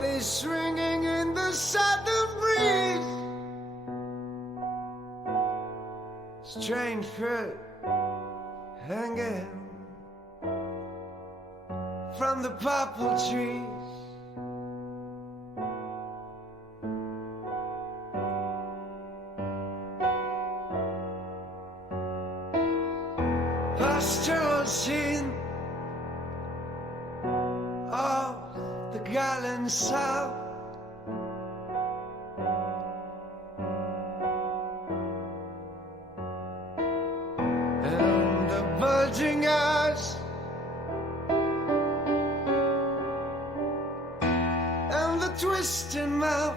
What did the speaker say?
body swinging in the southern breeze. Strange fruit hanging from the poplar trees. Pastoral scene of the gallant South, and the bulging eyes and the twisting mouth